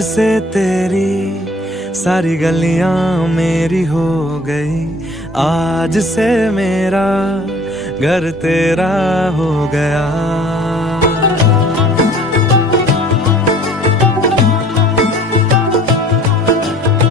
से तेरी सारी गलियां मेरी हो गई, आज से मेरा घर तेरा हो गया।